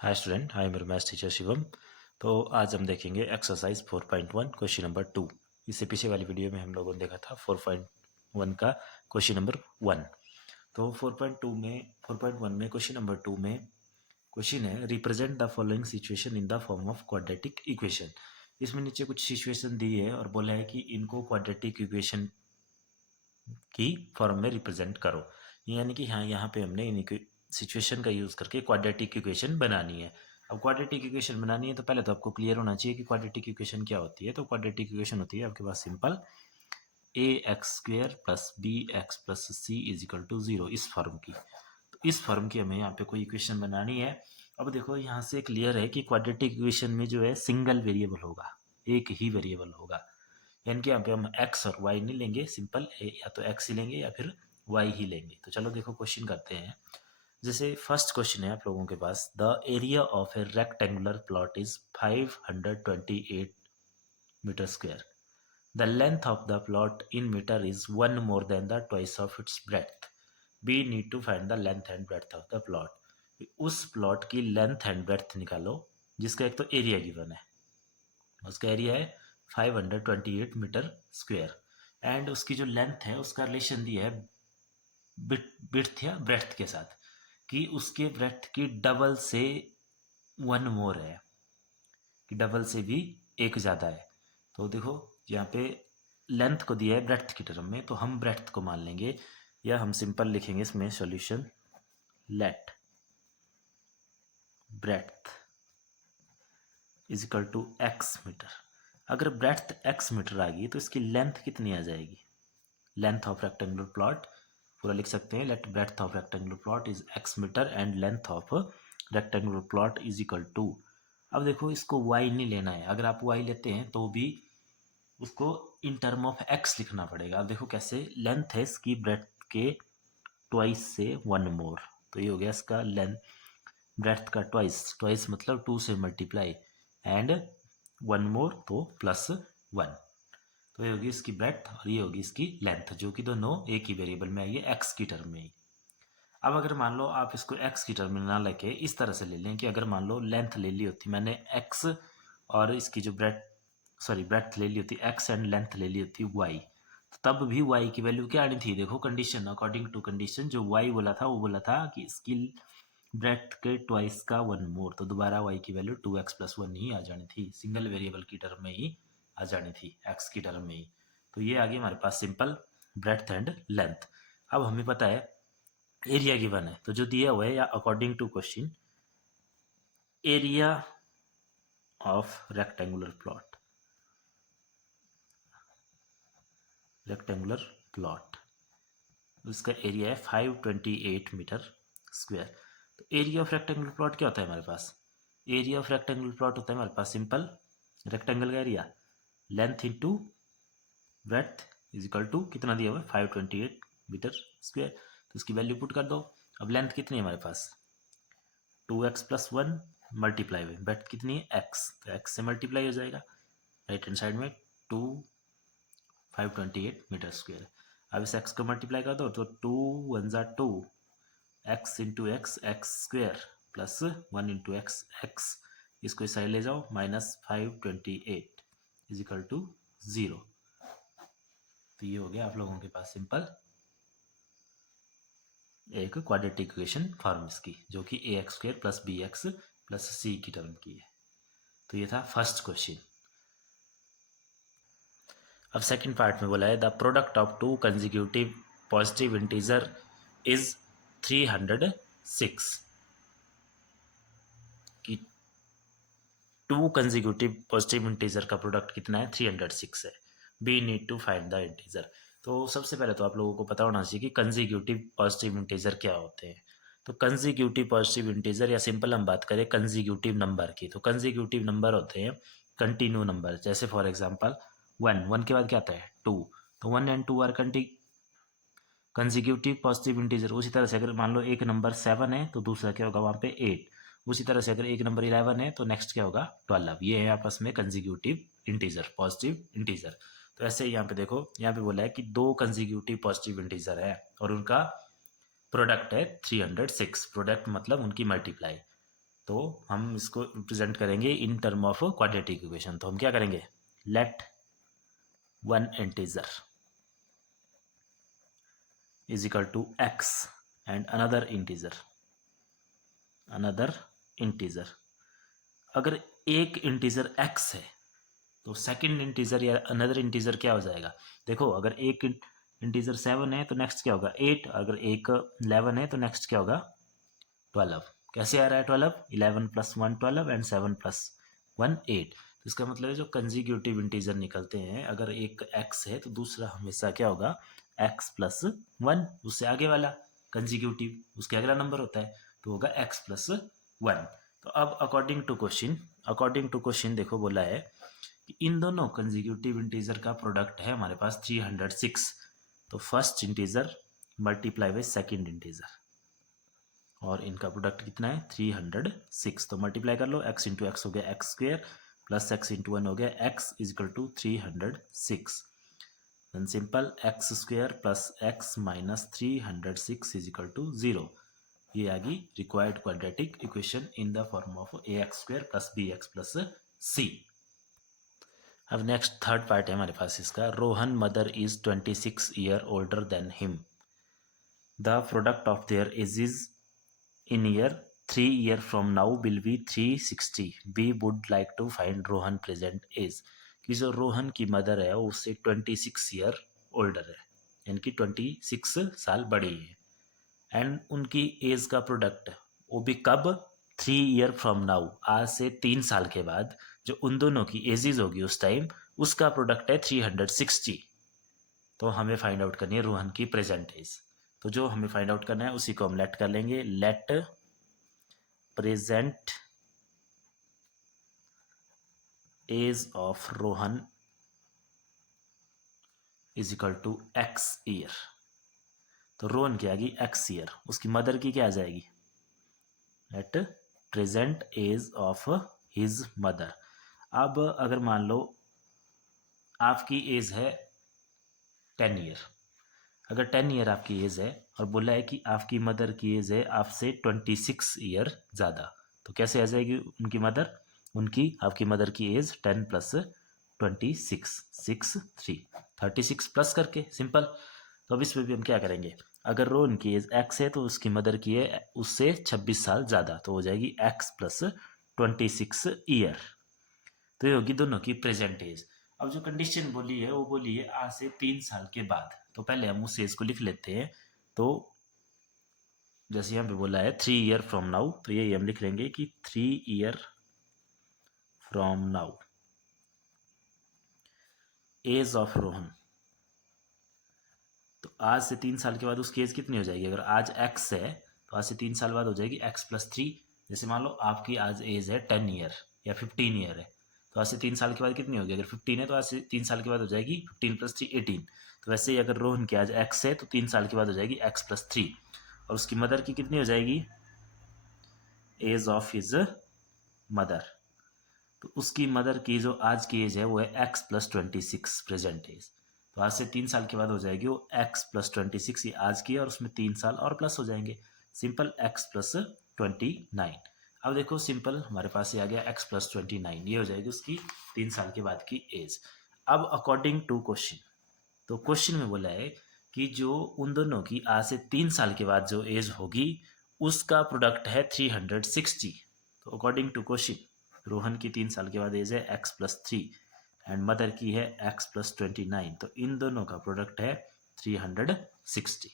Hi student, हाय मेरे maths teacher Shivam. तो आज हम देखेंगे एक्सरसाइज 4.1 क्वेश्चन नंबर 2। इससे पीछे वाली वीडियो में हम लोगों ने देखा था 4.1 का क्वेश्चन नंबर 1। तो 4.1 में क्वेश्चन नंबर 2 में क्वेश्चन है represent the following situation in the form of quadratic equation. इसमें नीचे कुछ सिचुएशन दी है और बोला है कि इनको क्वाड्रेटिक इक्वेशन की फॉर्म में रिप्रेजेंट करो। यानी कि हाँ, यहाँ पे हमने इन सिचुएशन का यूज़ करके क्वाड्रेटिक इक्वेशन बनानी है। अब क्वाड्रेटिक इक्वेशन बनानी है तो पहले तो आपको क्लियर होना चाहिए कि क्वाड्रेटिक इक्वेशन क्या होती है। तो क्वाड्रेटिक इक्वेशन होती है आपके पास simple ax² plus bx plus c is equal to 0, इस फॉर्म की। तो इस फॉर्म की हमें यहाँ पे कोई इक्वेशन बनानी है। अब देखो यहाँ से क्लियर है कि क्वाड्रेटिक इक्वेशन में जो है सिंगल वेरिएबल होगा, एक ही वेरिएबल होगा। यानी कि यहाँ पे हम x और y नहीं लेंगे, सिंपल या तो x ही लेंगे या फिर y ही लेंगे। तो चलो देखो क्वेश्चन करते हैं। जैसे फर्स्ट क्वेश्चन है आप लोगों के पास, the area of a rectangular plot is 528 metre square. The length of the plot in metre is 1 more than the twice of its breadth. We need to find the length and breadth of the plot. उस plot की length and breadth निकालो जिसका एक तो area given है। उसका area है 528 metre square and उसकी जो लेंथ है उसका रिलेशन दिया है विड्थ या ब्रेथ के साथ, कि उसके ब्रेथ की डबल से 1 मोर है, कि डबल से भी एक ज़्यादा है। तो देखो यहाँ पे लेंथ को दिया है ब्रेथ की टर्म में, तो हम ब्रेथ को मान लेंगे या हम सिंपल लिखेंगे इसमें solution, let breadth is equal to X metre. अगर ब्रेथ एक्स मीटर आ गई तो इसकी लेंथ कितनी आ जाएगी, लेंथ ऑफ रेक्टेंगुलर प्लॉट पूरा लिख सकते हैं, let breadth of rectangular plot is X metre and length of rectangular plot is equal to. अब देखो इसको y नहीं लेना है, अगर आप y लेते हैं तो भी उसको इन टर्म ऑफ x लिखना पड़ेगा। अब देखो कैसे, लेंथ है इसकी ब्रेथ के ट्वाइस से 1 मोर, तो ये हो गया इसका लेंथ, ब्रेथ का ट्वाइस, ट्वाइस मतलब 2 से मल्टीप्लाई एंड 1 मोर तो प्लस 1। तो ये होगी इसकी ब्रेथ और ये होगी इसकी लेंथ, जो कि दोनों एक ही वेरिएबल में आई है, एक्स की टर्म में ही। अब अगर मान लो आप इसको एक्स की टर्म में ना लेके इस तरह से ले लें कि अगर मान लो लेंथ ले ली होती मैंने एक्स और इसकी जो ब्रेथ ले ली होती एक्स एंड लेंथ ले ली होती वाई, तो तब भी वाई की वैल्यू क्या आनी थी, देखो कंडीशन, अकॉर्डिंग टू कंडीशन जो वाई बोला था वो बोला था कि इसकी ब्रेथ के ट्वाइस का 1 मोर, तो दोबारा वाई की वैल्यू 2x प्लस 1 ही आ जानी थी, सिंगल वेरिएबल की टर्म में ही आ जानी थी, एक्स की टर्म में ही। तो ये आ गई हमारे पास सिंपल ब्रेथ एंड लेंथ। अब हमें पता है एरिया गिवन है, तो जो दिया हुआ है या according to question, area of rectangular plot, rectangular plot उसका एरिया है 528 मीटर स्क्वायर। तो एरिया ऑफ रेक्टेंगुलर प्लॉट क्या होता है हमारे पास, एरिया ऑफ रेक्टेंगुलर प्लॉट होता है हमारे पास सिंपल रेक्टेंगल का area, length into breadth is equal to कितना दिया हुआ है 528 मीटर स्क्वायर। तो इसकी वैल्यू पुट कर दो। अब लेंथ कितनी है हमारे पास 2x प्लस 1 मल्टीप्लाई हुई, ब्रेथ कितनी है x, तो x से मल्टीप्लाई हो जाएगा राइट हैंड साइड में 528 मीटर स्क्वायर। अब इस x को मल्टीप्लाई कर दो तो 2 1 जा 2, x into x x square plus 1 into x x, इसको इस साइड ले जाओ, माइनस 528 इज इक्वल टू 0। तो ये हो गया आप लोगों के पास सिंपल एक क्वाड्रेटिक इक्वेशन फॉर्म इसकी, जो कि ax² plus bx plus c की टर्म की है। तो ये था फर्स्ट क्वेश्चन। अब सेकंड पार्ट में बोला है the product of two consecutive positive integer is 306, कि टू कंसेक्यूटिव पॉजिटिव इंटीजर का प्रोडक्ट कितना है 306 है। We need to find the integer. तो सबसे पहले तो आप लोगों को पता होना चाहिए कि कंसेक्यूटिव पॉजिटिव इंटीजर क्या होते हैं। तो कंसेक्यूटिव पॉजिटिव इंटीजर, या सिंपल हम बात करें कंसेक्यूटिव नंबर की, तो कंसेक्यूटिव नंबर होते हैं कंटिन्यू नंबर। जैसे फॉर एग्जांपल 1 के बाद क्या आता है 2, तो 1 and 2 are consecutive positive integer. उसी तरह से अगर मान लो एक नंबर 7 है तो दूसरा क्या होगा वहाँ पे 8, उसी तरह से अगर एक नंबर 11 है तो नेक्स्ट क्या होगा 12। ये है आपस में कंसेक्यूटिव इंटीजर, पॉजिटिव इंटीजर। तो ऐसे यहाँ पे देखो, यहाँ पे बोला है कि 2 कंसेक्यूटिव पॉजिटिव इंटीजर है और उनका प्रोडक्ट है 306, प्रोडक्ट मतलब उनकी मल्टीप्लाई। तो हम इसको रिप्रेजेंट करेंगे in term of quadratic equation. तो हम क्या करेंगे, let one integer is equal to X and another integer. अगर एक इंटीजर एक्स है तो सेकंड इंटीजर या अनदर इंटीजर क्या हो जाएगा। देखो, अगर एक इंटीजर 7 है तो नेक्स्ट क्या होगा 8, अगर एक 11 है तो नेक्स्ट क्या होगा 12। कैसे आ रहा है 12, 11 + 1 12 एंड 7 + 1 8। तो इसका मतलब है जो कंजिक्यूटिव इंटीजर निकलते हैं, अगर एक x है तो दूसरा हमेशा क्या होगा x + 1, उससे आगे वाला कंजिक्यूटिव उसके अगला नंबर होता है तो होगा x + 1। तो अब अकॉर्डिंग टू क्वेश्चन देखो बोला है कि इन दोनों कंजिक्यूटिव इंटीजर का प्रोडक्ट है हमारे पास 306। तो first integer multiply by second integer और इनका प्रोडक्ट कितना है 306। तो मल्टीप्लाई कर लो, x इंटू एक्स हो गया x² प्लस x इंटू 1 हो गया x is equal to 306। Then simple x² plus x minus 306 is equal to 0। ये आ गई required quadratic equation in the form of ax² plus bx plus c। अब next third part है हमारे पास इसका, Rohan mother is 26 year older than him. The product of their ages in year 3 year from now will be 360। we would like to find Rohan present age। कि जो रोहन की mother है वो उससे 26 ईयर ओल्डर है, यानी कि 26 साल बड़ी है, एंड उनकी एज का प्रोडक्ट वो भी कब 3 ईयर फ्रॉम नाउ, आज से 3 साल के बाद जो उन दोनों की एजेस होगी उस टाइम उसका प्रोडक्ट है 360। तो हमें फाइंड आउट करनी है रोहन की प्रेजेंट एज। तो जो हमें फाइंड आउट करना है उसी को हम लेट कर लेंगे, let present age of Rohan is equal to X year. तो रोहन की आ गई एक्स ईयर, उसकी मदर की क्या आ जाएगी let present age of his mother. अब अगर मान लो आपकी एज है 10 ईयर, अगर 10 ईयर आपकी एज है और बोला है कि आपकी मदर की एज है आपसे 26 ईयर ज़्यादा, तो कैसे आ जाएगी उनकी मदर, आपकी मदर की एज 10 + 26 36 प्लस करके सिंपल। तो अब इसमें भी हम क्या करेंगे, अगर रोहन की एज x है तो उसकी मदर की है उससे 26 साल ज़्यादा, तो हो जाएगी x + 26 ईयर। तो ये होगी दोनों की प्रेजेंट एज। अब जो कंडीशन बोली है वो बोली है आज से 3 साल के बाद, तो पहले हम उस एज को लिख लेते हैं। तो जैसे यहाँ पे बोला है 3 ईयर फ्रॉम नाउ, तो यही हम लिख लेंगे कि 3 year from now age of Rohan. तो आज से 3 साल के बाद उसकी एज कितनी हो जाएगी, अगर आज x है तो आज से 3 साल बाद हो जाएगी x + 3। जैसे मान लो आपकी आज एज है 10 ईयर या 15 ईयर है, तो आज से 3 साल के बाद कितनी होगी, अगर 15 है तो आज से 3 साल के बाद हो जाएगी 15 + 3 18। तो वैसे ही अगर रोहन की आज x है तो 3 साल के बाद हो जाएगी x + 3, और उसकी मदर की कितनी हो जाएगी एज ऑफ हिज मदर। तो उसकी मदर की जो आज की एज है वो है x + 26 प्रेजेंट एज। तो आज से 3 साल के बाद हो जाएगी वो x + 26 ये आज की है और उसमें 3 साल और प्लस हो जाएंगे, सिंपल x + 29। अब देखो सिंपल हमारे पास ये आ गया x + 29, ये हो जाएगी उसकी 3 साल के बाद की एज। अब अकॉर्डिंग टू क्वेश्चन, तो क्वेश्चन में बोला है कि जो उन दोनों की आज से 3 साल के बाद जो एज होगी उसका प्रोडक्ट है 360। तो अकॉर्डिंग टू क्वेश्चन रोहन की 3 साल के बाद एज है x + 3 एंड मदर की है x + 29, तो इन दोनों का प्रोडक्ट है 360।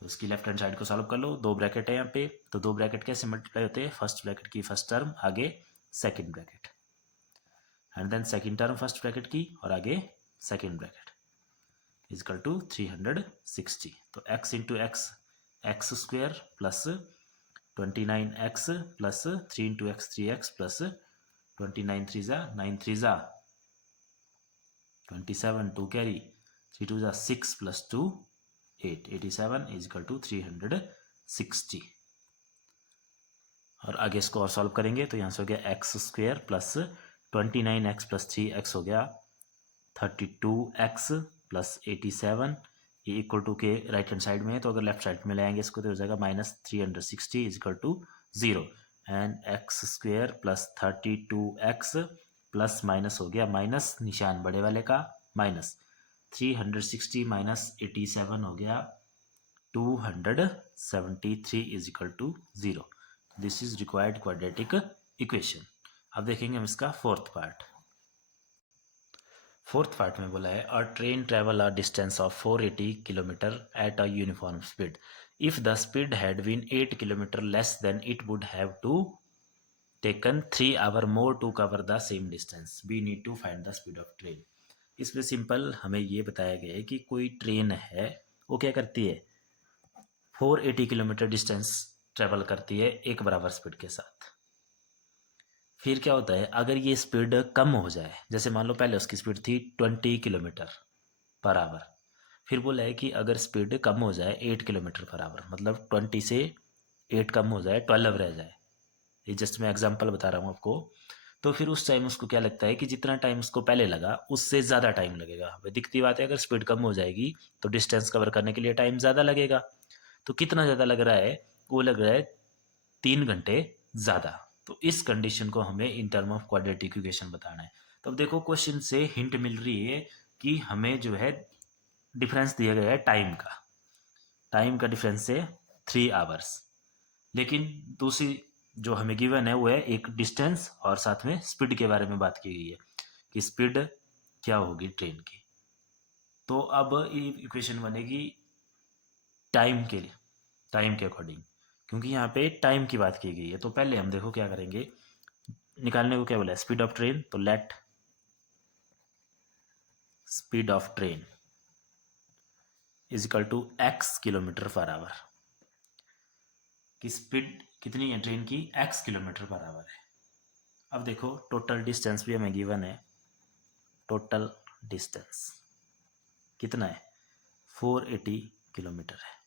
तो इसकी लेफ्ट हैंड साइड को सॉल्व कर लो, 2 ब्रैकेट है यहाँ पे, तो 2 ब्रैकेट कैसे मल्टीप्लाई होते हैं, फर्स्ट ब्रैकेट की फर्स्ट टर्म आगे second bracket and then second term first bracket की और आगे second bracket is equal to 360। तो x into X x² plus 29x plus 3 into X 3x plus 29 3 जा 9 3 जा 27 2 कैरी 3 2 जा 6 प्लस 2 8 87 इज इक्वल टू 360। और आगे इसको और सॉल्व करेंगे तो यहाँ से हो गया x² plus 29x plus 3x हो गया 32x प्लस 87, ये इक्वल टू के राइट हैंड साइड में है, तो अगर लेफ्ट साइड में ले आएंगे इसको तो हो जाएगा -360 is equal to 0 and x square plus 32x plus minus हो गया माइनस निशान बड़े वाले का माइनस 360 माइनस 87 हो गया 273 is equal to 0। This is required quadratic equation. अब देखेंगे हम इसका फोर्थ पार्ट में बोला है a train travel a distance of 480 kilometre at a uniform speed if the speed had been 8 kilometre less than it would have to taken 3 hour more to cover the same distance we need to find the speed of train. इसमें simple हमें ये बताया गया है कि कोई train है वो क्या करती है 480 किलोमीटर डिस्टेंस ट्रेवल करती है एक बराबर स्पीड के साथ। फिर क्या होता है अगर ये स्पीड कम हो जाए, जैसे मान लो पहले उसकी स्पीड थी 20 किलोमीटर पर आवर, फिर बोला है कि अगर स्पीड कम हो जाए 8 किलोमीटर पर आवर, मतलब 20 से 8 कम हो जाए 12 रह जाए, ये जस्ट मैं एग्जांपल बता रहा हूँ आपको। तो फिर उस टाइम उसको क्या लगता है कि जितना टाइम उसको पहले लगा उससे ज़्यादा टाइम लगेगा। भाई दिखती बात है अगर स्पीड कम हो जाएगी तो डिस्टेंस कवर करने के लिए टाइम ज़्यादा लगेगा। तो कितना ज़्यादा लग रहा है, वो लग रहा है 3 घंटे ज़्यादा। तो इस कंडीशन को हमें इन टर्म ऑफ क्वाड्रेटिक इक्वेशन बताना है। तो अब देखो क्वेश्चन से हिंट मिल रही है कि हमें जो है डिफरेंस दिया गया है टाइम का डिफरेंस है 3 आवर्स, लेकिन दूसरी जो हमें गिवन है वो है एक डिस्टेंस और साथ में स्पीड के बारे में बात की गई है कि स्पीड क्या होगी ट्रेन की। तो अब ये इक्वेशन बनेगी टाइम के अकॉर्डिंग, क्योंकि यहाँ पे टाइम की बात की गई है। तो पहले हम देखो क्या करेंगे, निकालने को क्या बोला है स्पीड ऑफ ट्रेन, तो let speed of train is equal to x kilometre per hour. की स्पीड कितनी है ट्रेन की, x किलोमीटर पर आवर है। अब देखो टोटल डिस्टेंस भी हमें गिवन है, टोटल डिस्टेंस कितना है 480 किलोमीटर है,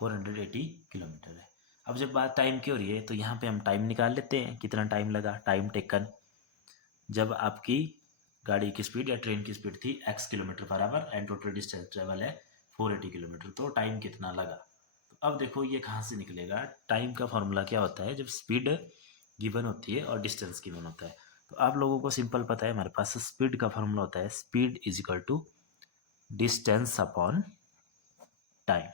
480 किलोमीटर है। अब जब बात टाइम की हो रही है तो यहाँ पे हम टाइम निकाल लेते हैं, कितना टाइम लगा, टाइम टेकन। जब आपकी गाड़ी की स्पीड या ट्रेन की स्पीड थी x kilometre per our and total distance travel है 480 किलोमीटर, तो टाइम कितना लगा। तो अब देखो ये कहाँ से निकलेगा, टाइम का फॉर्मूला क्या होता है जब स्पीड गिवन होती है और डिस्टेंस गिवन होता है। तो आप लोगों को सिंपल पता है हमारे पास स्पीड का फॉर्मूला होता है speed is equal to distance upon time.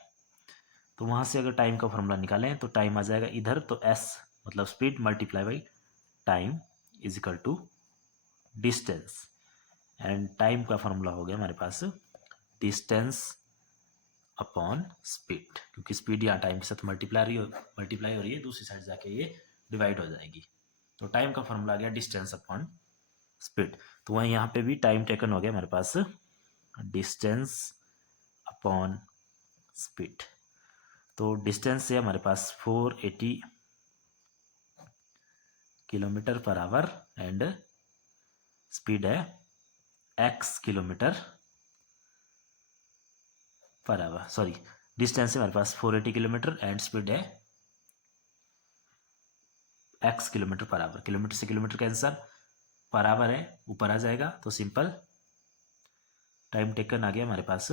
तो वहाँ से अगर टाइम का फॉर्मूला निकालें तो टाइम आ जाएगा इधर, तो s मतलब speed multiply by time is equal to distance, and time का फॉर्मूला हो गया हमारे पास डिस्टेंस अपॉन स्पीड, क्योंकि स्पीड यहाँ टाइम के साथ मल्टीप्लाई हो रही है, दूसरी साइड जाके ये डिवाइड हो जाएगी। तो टाइम का फॉर्मूला आ गया डिस्टेंस अपॉन स्पीड। तो वहीं यहाँ पे भी टाइम टेकन हो गया हमारे पास डिस्टेंस अपॉन स्पीड। तो डिस्टेंस है हमारे पास 480 kilometre per our and speed है x kilometre per our, sorry distance है हमारे पास 480 किलोमीटर एंड स्पीड है x kilometre per our. Kilometre से किलोमीटर कैंसर, पर आवर है ऊपर आ जाएगा, तो सिंपल टाइम टेकन आ गया हमारे पास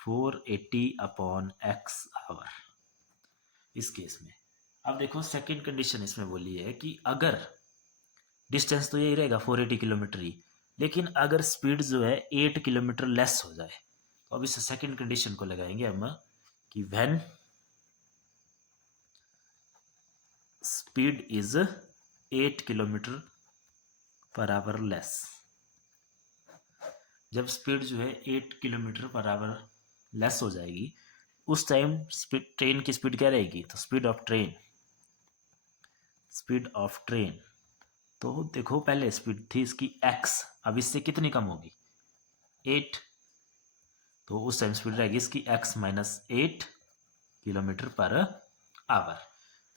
480 अपॉन x आवर इस केस में। अब देखो सेकंड कंडीशन इसमें बोली है कि अगर डिस्टेंस तो यही रहेगा 480 किलोमीटर ही, लेकिन अगर स्पीड जो है 8 किलोमीटर लेस हो जाए, तो अब इस सेकंड कंडीशन को लगाएंगे हम कि when speed is 8 kilometre per our less. जब स्पीड जो है 8 किलोमीटर पर आवर लेस हो जाएगी उस टाइम स्पीड ट्रेन की स्पीड क्या रहेगी, तो स्पीड ऑफ ट्रेन तो देखो पहले स्पीड थी इसकी x, अब इससे कितनी कम होगी 8, तो उस टाइम स्पीड रहेगी इसकी x minus 8 kilometre per our.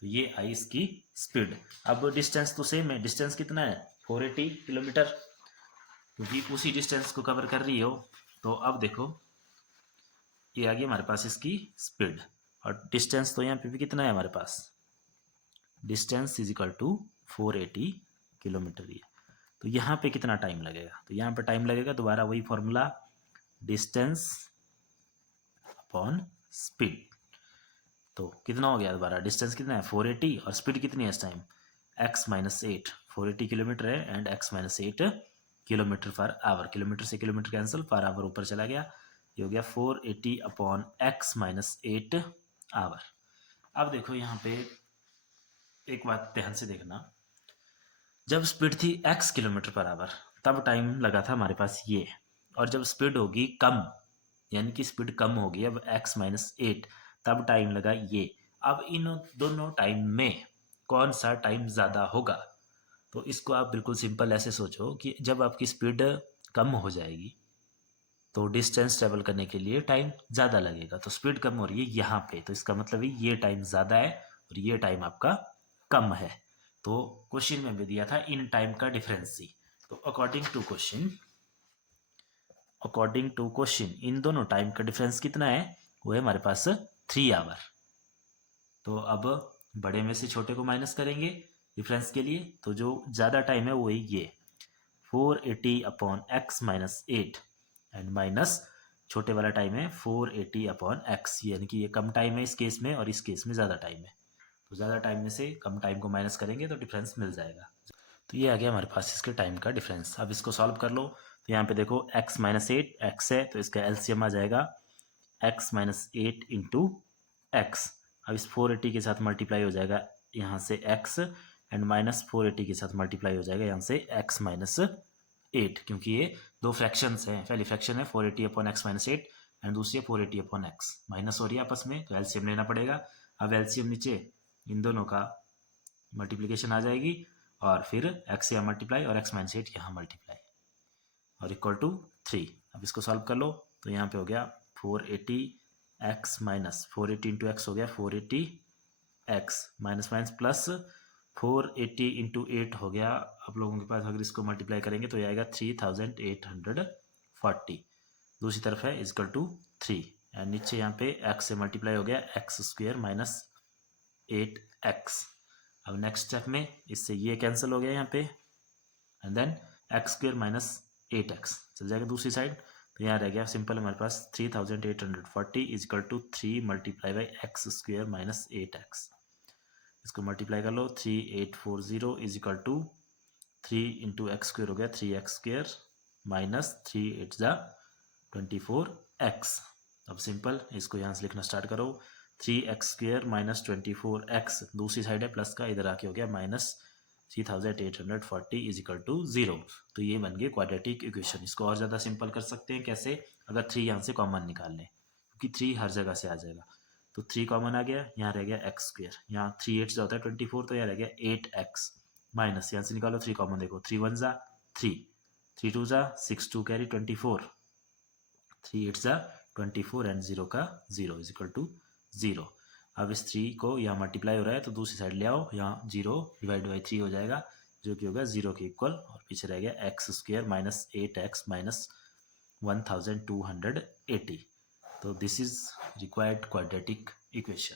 तो ये आई इसकी स्पीड। अब डिस्टेंस तो सेम है, डिस्टेंस कितना है 480 किलोमीटर, क्योंकि उसी डिस्टेंस को कवर कर रही हो। तो अब देखो ये आ गई हमारे पास इसकी स्पीड, और डिस्टेंस तो यहाँ पे भी कितना है हमारे पास, distance is equal to 480 kilometre ही है। तो यहाँ पे कितना टाइम लगेगा, तो यहाँ पे टाइम लगेगा दोबारा वही फॉर्मूला डिस्टेंस अपॉन स्पीड। तो कितना हो गया दोबारा, डिस्टेंस कितना है 480 और स्पीड कितनी है इस टाइम x माइनस 8, 480 किलोमीटर है and x minus 8 kilometre per our, kilometre से किलोमीटर कैंसिल, पर आवर ऊपर चला गया, ये हो गया 480 अपॉन x माइनस 8 आवर। अब देखो यहाँ पे एक बात ध्यान से देखना, जब स्पीड थी x किलोमीटर पर आवर तब टाइम लगा था हमारे पास ये, और जब स्पीड होगी कम यानी कि स्पीड कम होगी अब x माइनस 8 तब टाइम लगा ये। अब इन दोनों टाइम में कौन सा टाइम ज़्यादा होगा, तो इसको आप बिल्कुल सिंपल ऐसे सोचो कि जब आपकी स्पीड कम हो जाएगी तो डिस्टेंस ट्रेवल करने के लिए टाइम ज़्यादा लगेगा, तो स्पीड कम हो रही है यहाँ पे, तो इसका मतलब है ये टाइम ज़्यादा है और ये टाइम आपका कम है। तो क्वेश्चन में भी दिया था इन टाइम का डिफरेंस सी, तो अकॉर्डिंग टू क्वेश्चन इन दोनों टाइम का डिफरेंस कितना है, वो है हमारे पास 3 आवर। तो अब बड़े में से छोटे को माइनस करेंगे डिफरेंस के लिए, तो जो ज़्यादा टाइम है वही ये 480 upon x minus 8 and minus छोटे वाला टाइम है 480 अपॉन एक्स, यानी कि ये कम टाइम है इस केस में और इस केस में ज़्यादा टाइम है, तो ज़्यादा टाइम में से कम टाइम को माइनस करेंगे तो डिफरेंस मिल जाएगा। तो ये आ गया हमारे पास इसके टाइम का डिफरेंस। अब इसको सॉल्व कर लो, तो यहाँ पे देखो x माइनस 8 एक्स है तो इसका एलसीएम आ जाएगा x माइनस 8 इंटू एक्स। अब इस 480 के साथ मल्टीप्लाई हो जाएगा यहाँ से x एंड माइनस 480 के साथ मल्टीप्लाई हो जाएगा यहाँ से x माइनस 8, क्योंकि ये दो फ्रैक्शंस हैं, पहली फ्रैक्शन है 480 अपॉन एक्स माइनस 8 एंड दूसरी है 480 अपॉन एक्स, माइनस हो रही है आपस में तो एलसीएम लेना पड़ेगा। अब एलसीएम नीचे इन दोनों का मल्टीप्लिकेशन आ जाएगी और फिर x यहाँ मल्टीप्लाई और x माइनस 8 यहाँ मल्टीप्लाई और इक्वल टू 3। अब इसको सॉल्व कर लो, तो यहाँ पे हो गया 480 x माइनस 480 इंटू एक्स हो गया 480 x minus minus plus 480 into 8 हो गया, आप लोगों के पास अगर इसको मल्टीप्लाई करेंगे तो ये आएगा 3840, दूसरी तरफ है इजकल टू 3 एंड नीचे यहाँ पे x से मल्टीप्लाई हो गया एक्स स्क्वेयर माइनस 8x। अब नेक्स्ट स्टेप में इससे ये कैंसिल हो गया यहाँ पे and then x square minus 8x चल जाएगा दूसरी साइड, तो यहाँ रह गया सिंपल हमारे पास 3840 equal to 3 multiply by x square minus 8x। इसको मल्टीप्लाई कर लो 3840 equal to 3 into x square हो गया 3x स्क्वेयर माइनस 3 8 जा 24x। अब सिंपल इसको यहाँ से लिखना स्टार्ट करो 3x स्क्वेयर माइनस 24x, दूसरी साइड है प्लस का, इधर आके हो गया माइनस 3840 इजिकल टू 0। तो ये बन गई क्वाड्रेटिक इक्वेशन। इसको और ज़्यादा सिंपल कर सकते हैं कैसे, अगर 3 यहाँ से कॉमन निकाल लें क्योंकि 3 हर जगह से आ जाएगा, तो 3 कॉमन आ गया, यहाँ रह गया एक्स स्क्वेयर, यहाँ 3 8 होता है 24, तो यहाँ रह गया 8x माइनस यहाँ से निकालो 3 कॉमन, देखो 3 1 जा 3, 3 2 जा 6 2 कैरी 24, 3 8 जा 24 एंड 0 का 0 इजिकल टू 0। अब इस 3 को यहाँ मल्टीप्लाई हो रहा है तो दूसरी साइड ले आओ, यहाँ 0 डिवाइड बाई 3 हो जाएगा जो कि होगा 0 के इक्वल, और पीछे रह गया x square minus 8x minus 1280। तो this is required quadratic equation.